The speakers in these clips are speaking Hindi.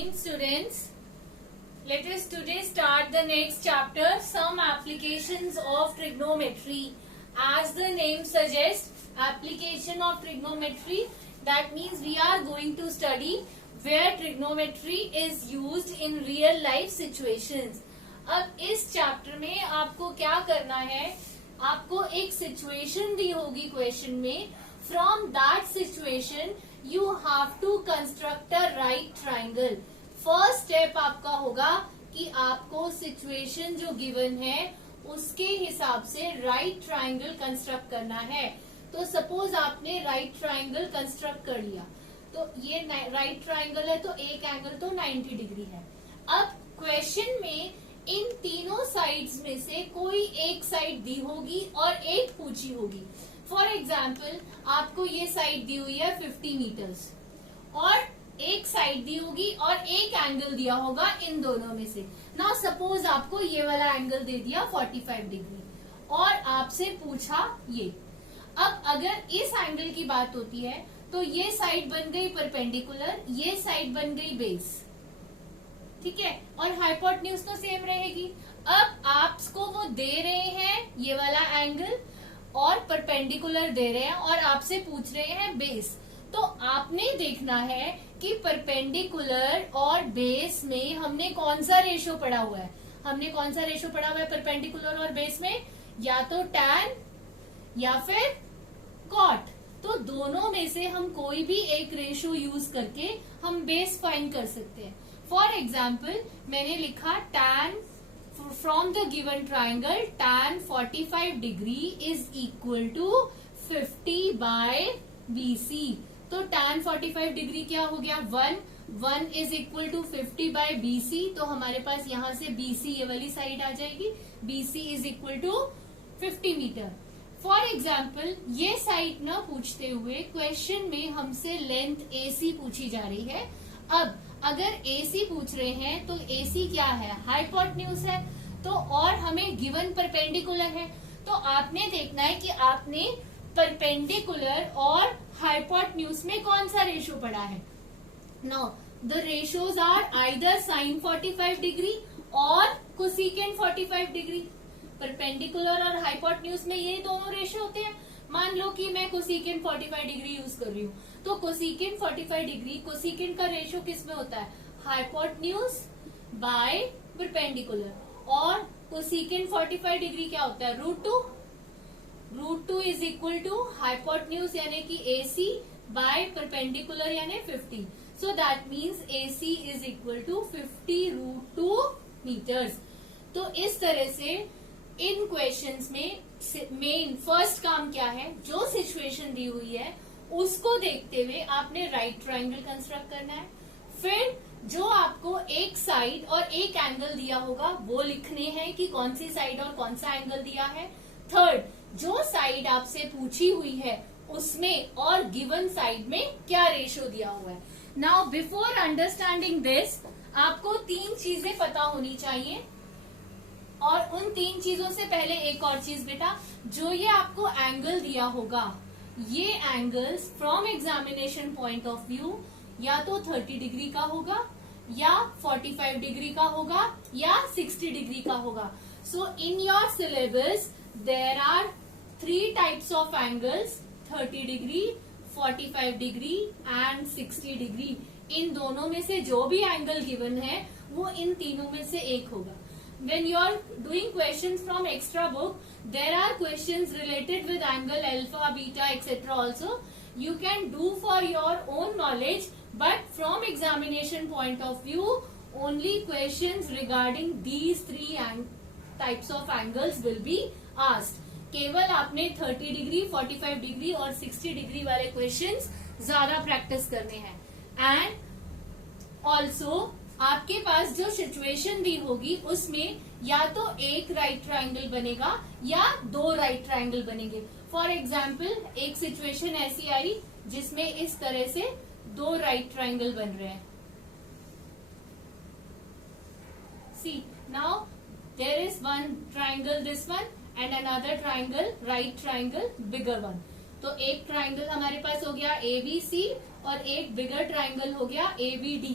morning, students. Let us today start the next chapter, some applications of trigonometry. As the name suggests, application of trigonometry, that means we are going to study where trigonometry is used in real life situations. अब इस चैप्टर में आपको क्या करना है, आपको एक सिचुएशन दी होगी क्वेश्चन में. From that situation you have to construct a right triangle. First step आपका होगा कि आपको सिचुएशन जो गिवन है उसके हिसाब से राइट ट्राइंगल कंस्ट्रक्ट करना है. तो सपोज आपने राइट ट्राइंगल कंस्ट्रक्ट कर लिया, तो ये राइट ट्राइंगल है तो एक एंगल तो 90 डिग्री है. अब क्वेश्चन में इन तीनों साइड्स में से कोई एक साइड दी होगी और एक पूछी होगी. फॉर एग्जाम्पल आपको ये साइड दी हुई है 50 मीटर्स और एक साइड दी होगी और एक एंगल दिया होगा इन दोनों में से. नाउ सपोज आपको ये वाला एंगल दे दिया 45 डिग्री और आपसे पूछा ये. अब अगर इस एंगल की बात होती है तो ये साइड बन गई परपेंडिकुलर, ये साइड बन गई बेस, ठीक है, और हाइपोटेन्यूज तो सेम रहेगी. अब आपको वो दे रहे हैं ये वाला एंगल और परपेंडिकुलर दे रहे हैं और आपसे पूछ रहे हैं बेस. तो आपने देखना है कि परपेंडिकुलर और बेस में हमने कौन सा रेशो पढ़ा हुआ है. हमने कौन सा रेशो पढ़ा हुआ है परपेंडिकुलर और बेस में? या तो tan या फिर cot. तो दोनों में से हम कोई भी एक रेशो यूज करके हम बेस फाइंड कर सकते हैं. फॉर एग्जाम्पल मैंने लिखा tan from the given triangle tan 45 degree is equal to 50 by BC. तो tan 45 डिग्री क्या हो गया? 1 is equal to 50 by BC. तो हमारे पास यहाँ से BC ये वाली साइड आ जाएगी. BC is equal to 50 meter. For example ये साइड ना पूछते हुए क्वेश्चन में हमसे लेंथ AC पूछी जा रही है. अब अगर AC पूछ रहे हैं तो AC क्या है? हाइपोटेन्यूज है. तो और हमें गिवन परपेंडिकुलर है, तो आपने देखना है कि आपने परपेंडिकुलर और हाइपोटेन्यूज में कौन सा रेशो पढ़ा है. Now the ratios are either sin 45 degree और कोसेकेंट 45 डिग्री. परपेंडिकुलर और हाइपोटेन्यूज में ये दोनों रेशो होते हैं. मान लो कि मैं कोसेकेंट 45 डिग्री यूज कर रही हूँ, तो कोसेकेंट 45 डिग्री, कोसेकेंट का रेशो किस में होता है? Hypotenuse by perpendicular. और कोसेकेंट 45 डिग्री क्या होता है? √2 इज इक्वल टू हाइपोटेन्यूज यानी कि AC बाय परपेंडिकुलर यानी 50. So that means AC is equal to 50 √2 meters. तो इस तरह से इन क्वेश्चंस में मेन फर्स्ट काम क्या है, जो सिचुएशन दी हुई है उसको देखते हुए आपने राइट ट्राइंगल कंस्ट्रक्ट करना है. फिर जो आपको एक साइड और एक एंगल दिया होगा वो लिखने हैं कि कौन सी साइड और कौन सा एंगल दिया है. थर्ड, जो साइड आपसे पूछी हुई है उसमें और गिवन साइड में क्या रेशो दिया हुआ है. नाउ बिफोर अंडरस्टैंडिंग दिस आपको 3 चीजें पता होनी चाहिए. और उन 3 चीजों से पहले एक और चीज बेटा, जो ये आपको एंगल दिया होगा, ये angles from examination point of view या तो 30 डिग्री का होगा या 45 डिग्री का होगा या 60 डिग्री का होगा. So in your syllabus there are 3 types of angles, 30 degree, 45 degree and 60 degree. इन दोनों में से जो भी एंगल गिवन है वो इन तीनों में से एक होगा. When you are doing questions from extra book, there are questions related with angle alpha, beta, etc. also. You can do for your own knowledge, but from examination point of view, only questions regarding these 3 types of angles will be asked. केवल आपने 30 डिग्री, 45 डिग्री और 60 डिग्री वाले क्वेश्चंस ज्यादा प्रैक्टिस करने हैं. एंड ऑल्सो आपके पास जो सिचुएशन दी होगी उसमें या तो एक राइट ट्राइंगल बनेगा या 2 राइट ट्राइंगल बनेंगे. फॉर एग्जाम्पल एक सिचुएशन ऐसी आई जिसमें इस तरह से 2 राइट ट्राइंगल बन रहे हैं. See now there is one triangle, this one, and another triangle, right triangle, bigger one. तो एक ट्राइंगल हमारे पास हो गया ABC और एक बिगर ट्राइंगल हो गया ABD.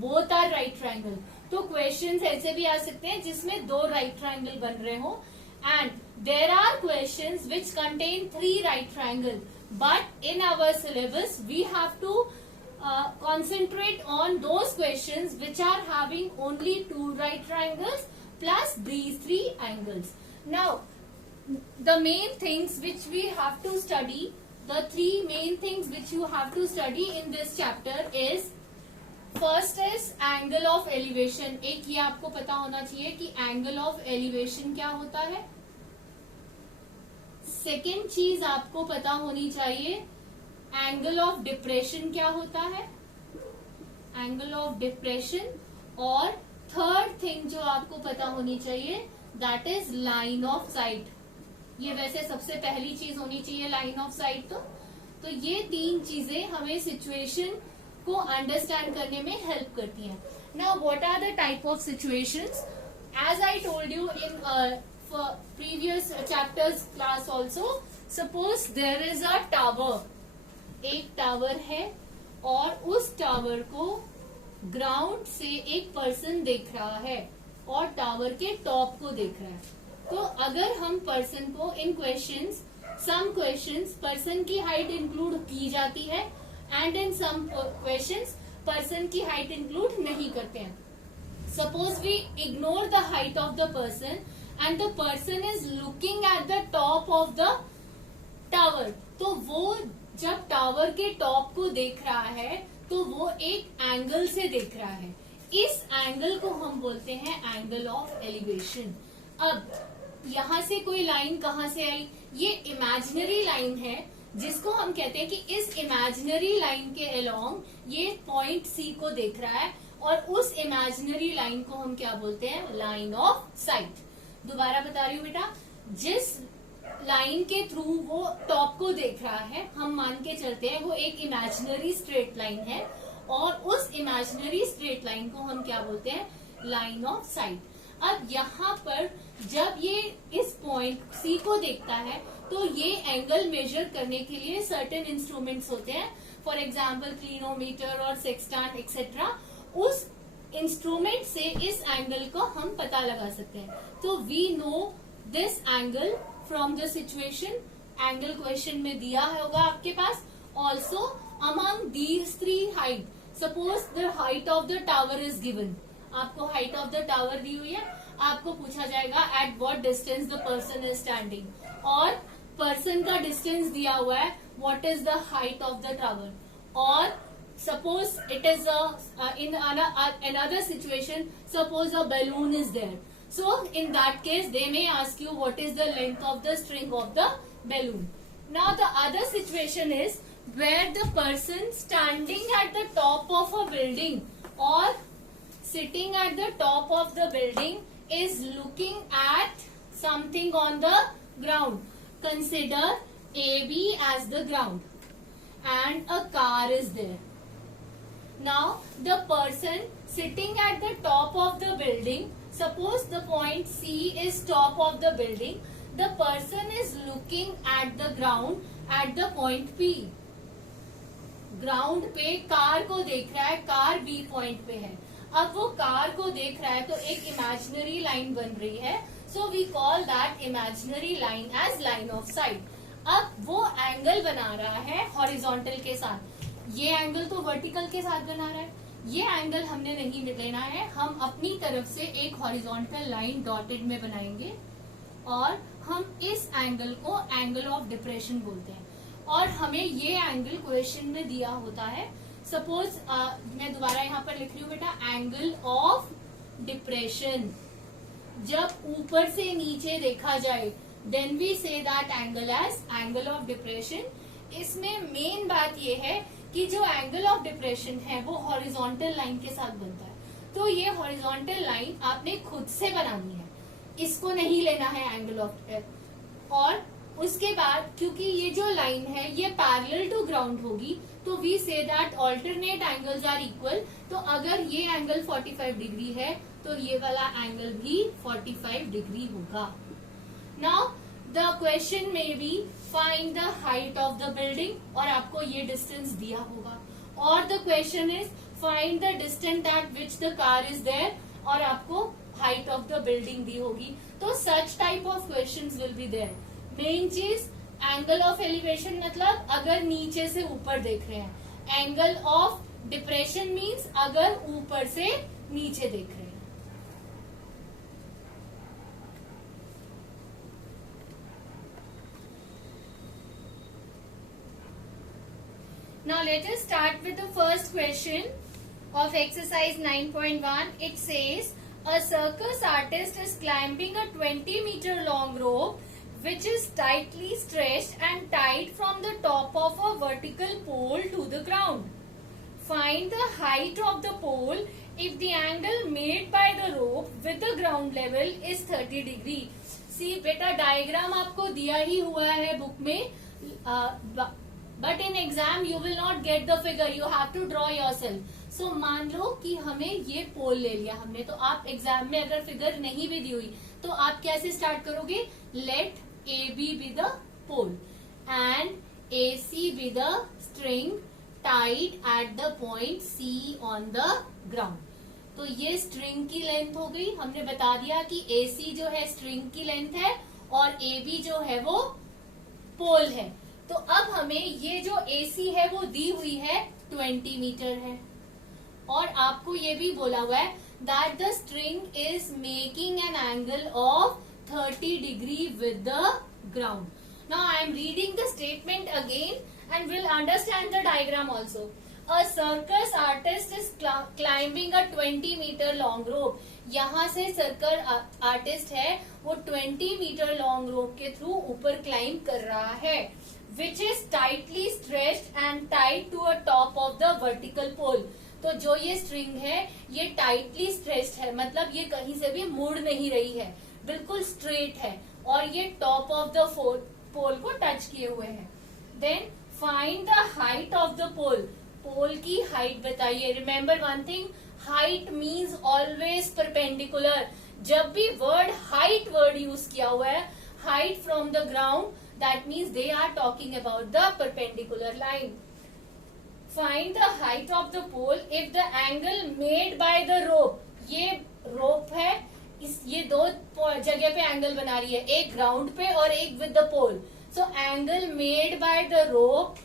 Both are right triangle. तो क्वेश्चंस ऐसे भी आ सकते हैं जिसमें दो राइट ट्राइंगल बन रहे हो, and there are questions which contain 3 right triangle, but in our syllabus we have to concentrate on those questions which are having only 2 right triangles plus these 3 angles. Now, the main things which we have to study, the 3 main things which you have to study in this chapter is, first is angle of elevation. एक ये आपको पता होना चाहिए कि angle of elevation क्या होता है. सेकेंड चीज आपको पता होनी चाहिए एंगल ऑफ डिप्रेशन क्या होता है, एंगल ऑफ डिप्रेशन. और थर्ड थिंग जो आपको पता होनी चाहिए that is line of site. ये वैसे सबसे पहली चीज होनी चाहिए लाइन ऑफ साइट. तो ये 3 चीजें हमें सिचुएशन को अंडरस्टैंड करने में हेल्प करती हैं. Now what are the type of situations? As I told you in previous chapters class also, suppose there is a tower. एक टावर है और उस टावर को ग्राउंड से एक पर्सन देख रहा है और टावर के टॉप को देख रहा है. तो अगर हम पर्सन को इन क्वेश्चंस, सम क्वेश्चंस पर्सन की हाइट इंक्लूड की जाती है and in some questions person की हाइट इंक्लूड नहीं करते हैं. Suppose we ignore the height of the person and the person is looking at the top of the tower. तो वो जब टावर के टॉप को देख रहा है तो वो एक एंगल से देख रहा है. इस एंगल को हम बोलते हैं एंगल ऑफ एलिवेशन. अब यहां से कोई लाइन कहां से आई? ये इमेजिनरी लाइन है जिसको हम कहते हैं कि इस इमेजिनरी लाइन के अलोंग ये पॉइंट सी को देख रहा है और उस इमेजिनरी लाइन को हम क्या बोलते हैं? Line of site. दोबारा बता रही हूँ बेटा, जिस लाइन के थ्रू वो टॉप को देख रहा है हम मान के चलते हैं वो एक इमेजिनरी स्ट्रेट लाइन है और उस इमेजिनरी स्ट्रेट लाइन को हम क्या बोलते हैं? Line of sight. अब यहाँ पर जब ये इस पॉइंट सी को देखता है तो ये एंगल मेजर करने के लिए सर्टेन इंस्ट्रूमेंट्स होते हैं, फॉर एग्जाम्पल क्लिनोमीटर और सेक्सटेंट एक्सेट्रा. उस इंस्ट्रूमेंट से इस एंगल को हम पता लगा सकते हैं. तो we know this angle from the situation. Angle question में दिया होगा आपके पास. Also among these 3 height, suppose the height of the tower is given. आपको हाइट ऑफ द टावर दी हुई है, आपको पूछा जाएगा at what distance the person is standing, और पर्सन का डिस्टेंस दिया हुआ है what is the height of the tower. और suppose it is in another situation, suppose a balloon is there. So in that case they may ask you what is the length of the string of the balloon. Now the other situation is where the person standing at the top of a building or sitting at the top of the building is looking at something on the ground. Consider AB as the ground and a car is there. Now the person sitting at the top of the building, suppose the point C is top of the building, the person is looking at the ground at the point P. Ground पे कार को देख रहा है, कार B पॉइंट पे है. अब वो कार को देख रहा है तो एक इमेजिनरी लाइन बन रही है. So we call that imaginary line as line of sight. अब वो एंगल बना रहा है हॉरिजॉन्टल के साथ. ये एंगल तो वर्टिकल के साथ बना रहा है. ये एंगल हमने नहीं लेना है, हम अपनी तरफ से एक हॉरिजॉन्टल लाइन डॉटेड में बनाएंगे और हम इस एंगल को एंगल ऑफ डिप्रेशन बोलते हैं. और हमें ये एंगल क्वेश्चन में दिया होता है. सपोज मैं दोबारा यहाँ पर लिख रही हूँ बेटा, एंगल ऑफ डिप्रेशन. जब ऊपर से नीचे देखा जाए then we say that angle as angle of depression. इसमें मेन बात ये है कि जो एंगल ऑफ डिप्रेशन है वो हॉरिजॉन्टल लाइन के साथ बनता है. तो ये हॉरिजॉन्टल लाइन आपने खुद से बनानी है, इसको नहीं लेना है एंगल ऑफ. और उसके बाद क्योंकि ये जो लाइन है ये पैरेलल टू ग्राउंड होगी तो we say that alternate angles are equal. तो अगर ये एंगल 45 डिग्री है तो ये वाला एंगल भी 45 डिग्री होगा. नाउ द क्वेश्चन में be find the height of the building और आपको ये डिस्टेंस दिया होगा. और the question is find the distance at which the car is there, और आपको हाइट ऑफ द बिल्डिंग दी होगी. तो such type of questions will be there. Main चीज एंगल ऑफ एलिवेशन मतलब अगर नीचे से ऊपर देख रहे हैं. एंगल ऑफ डिप्रेशन मीन्स अगर ऊपर से नीचे देख रहे हैं. Now let us start with the first question of exercise 9.1. It says a circus artist is climbing a 20-meter long rope which is tightly stretched and tied from the top of a vertical pole to the ground. Find the height of the pole if the angle made by the rope with the ground level is 30 degree. See बेटा डायग्राम आपको दिया ही हुआ है बुक में, but in exam you will not get the figure, you have to draw yourself. So मान लो कि हमें ये पोल ले लिया हमने, तो आप एग्जाम में अगर फिगर नहीं भी दी हुई तो आप कैसे स्टार्ट करोगे? Let A B the pole and A C be the string tied at the point C on the ground. तो ये स्ट्रिंग की लेंथ हो गई. हमने बता दिया कि ए सी जो है स्ट्रिंग की लेंथ है और ए बी जो है वो पोल है. तो अब हमें ये जो AC है वो दी हुई है 20 मीटर है, और आपको ये भी बोला हुआ है that the string is making an angle of 30 degree with the ground. Now I am reading the statement again and will understand the diagram also. A circus artist is climbing a 20 meter long rope. यहाँ से सर्कस आर्टिस्ट है वो 20 मीटर लॉन्ग रोप के थ्रू ऊपर क्लाइंब कर रहा है, which is tightly stretched and tied to a top of the vertical pole. तो जो ये स्ट्रिंग है ये टाइटली स्ट्रेच्ड है, मतलब ये कहीं से भी मुड़ नहीं रही है, बिल्कुल स्ट्रेट है और ये टॉप ऑफ द पोल को टच किए हुए है. Then find the height of the pole. Pole की हाइट बताइए. Remember one thing, height means always perpendicular. जब भी वर्ड हाइट वर्ड यूज किया हुआ है, height from the ground, that means they are talking about the perpendicular line. Find the height of the pole if the angle made by the rope. ये rope है, ये दो जगह पे एंगल बना रही है, एक ग्राउंड पे और एक with the pole. So angle made by the rope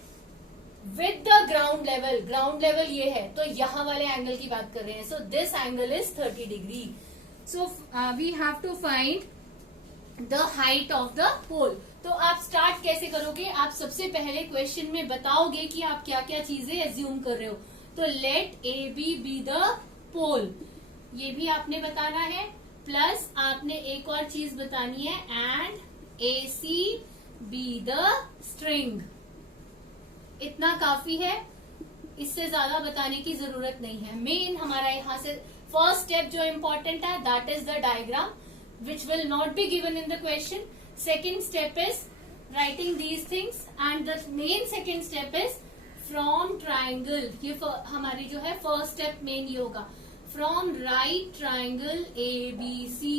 with the ground level. Ground level ये है, तो यहाँ वाले एंगल की बात कर रहे हैं. So this angle is 30 degree. So we have to find the height of the pole. तो आप स्टार्ट कैसे करोगे? आप सबसे पहले क्वेश्चन में बताओगे कि आप क्या क्या चीजें एज्यूम कर रहे हो. तो लेट ए बी द पोल, ये भी आपने बताना है, प्लस आपने एक और चीज बतानी है and A C be the string. इतना काफी है, इससे ज्यादा बताने की जरूरत नहीं है. मेन हमारा यहाँ से फर्स्ट स्टेप जो इम्पोर्टेंट है that is the diagram which will not be given in the question. Second step is writing these things and the main second step is from triangle. ये हमारी जो है first step main ये होगा. From right triangle ABC,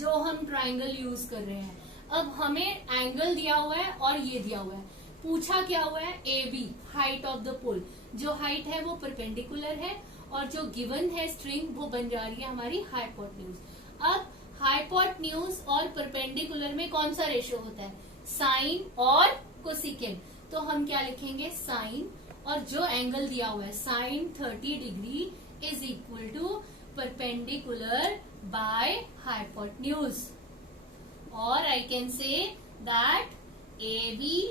जो हम triangle use कर रहे हैं. अब हमें angle दिया हुआ है और ये दिया हुआ है. पूछा क्या हुआ है? AB, height of the pole. जो height है वो perpendicular है और जो given है string वो बन जा रही है हमारी hypotenuse. अब हाइपोटेन्यूज और परपेंडिकुलर में कौन सा रेशियो होता है? साइन और कोसिकेंट. तो हम क्या लिखेंगे? साइन, और जो एंगल दिया हुआ है sine 30 degree is equal to perpendicular by hypotenuse. और I can say that A B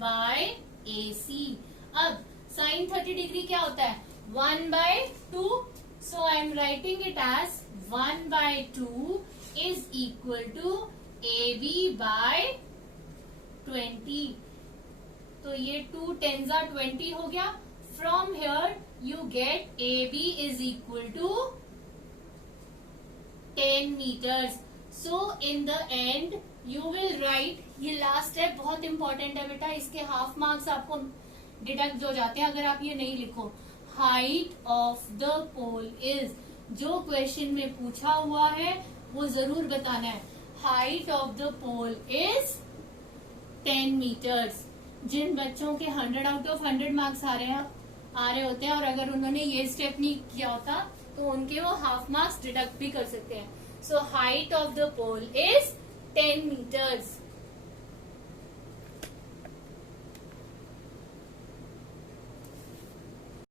by A C. अब साइन 30 डिग्री क्या होता है? 1/2. So I am writing it as 1/2 is equal to AB by 20. तो ये 2 10s are 20 हो गया. From here you get AB is equal to 10 meters. So in the end you will write, ये लास्ट स्टेप बहुत इंपॉर्टेंट है बेटा, इसके हाफ मार्क्स आपको डिडक्ट हो जाते हैं अगर आप ये नहीं लिखो. Height of the pole is, जो क्वेश्चन में पूछा हुआ है वो जरूर बताना है. Height of the pole is 10 metres. जिन बच्चों के 100 आउट ऑफ 100 मार्क्स आ रहे हैं आ रहे होते हैं और अगर उन्होंने ये स्टेप नहीं किया होता तो उनके वो हाफ मार्क्स डिडक्ट भी कर सकते हैं. So height of the pole is 10 meters.